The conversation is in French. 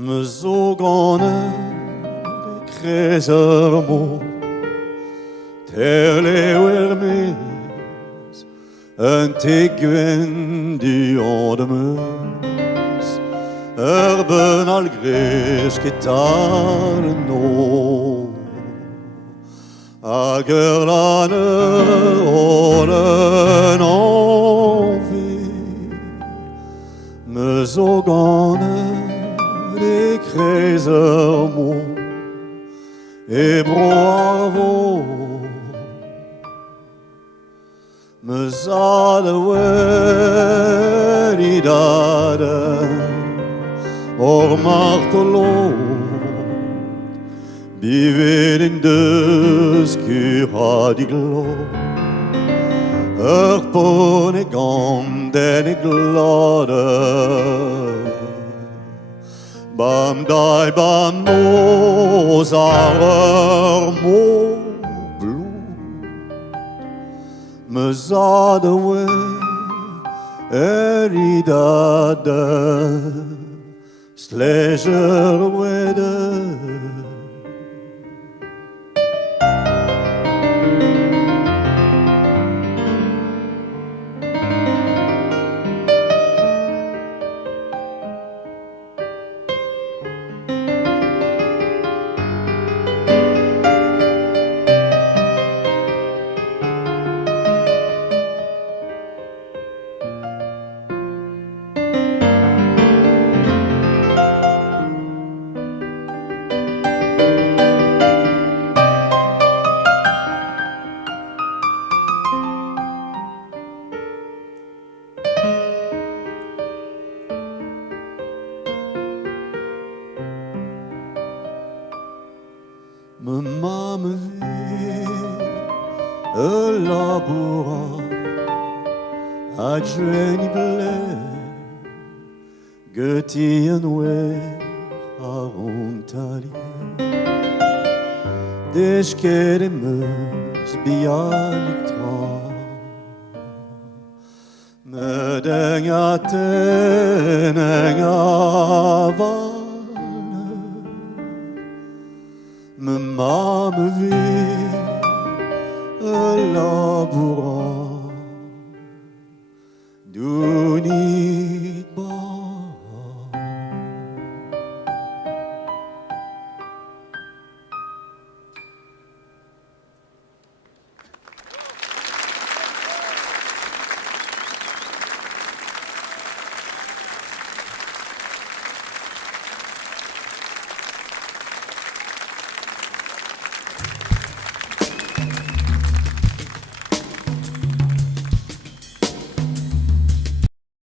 Me zogen de kreisermo ter leeuwermees een teguen die ondemeus erben al gres gitaren no agerlane oren envie me zogen de kreisermo et bravo me zade weridade or martelo biver in dus curadiglo pone ganden glade bam dai bam mozarer mo me zade we eridade sleger wede me mame vie labora adjeni ble götien we arontali deşkeremes bialik tra me dengaten engava me mame vie laboura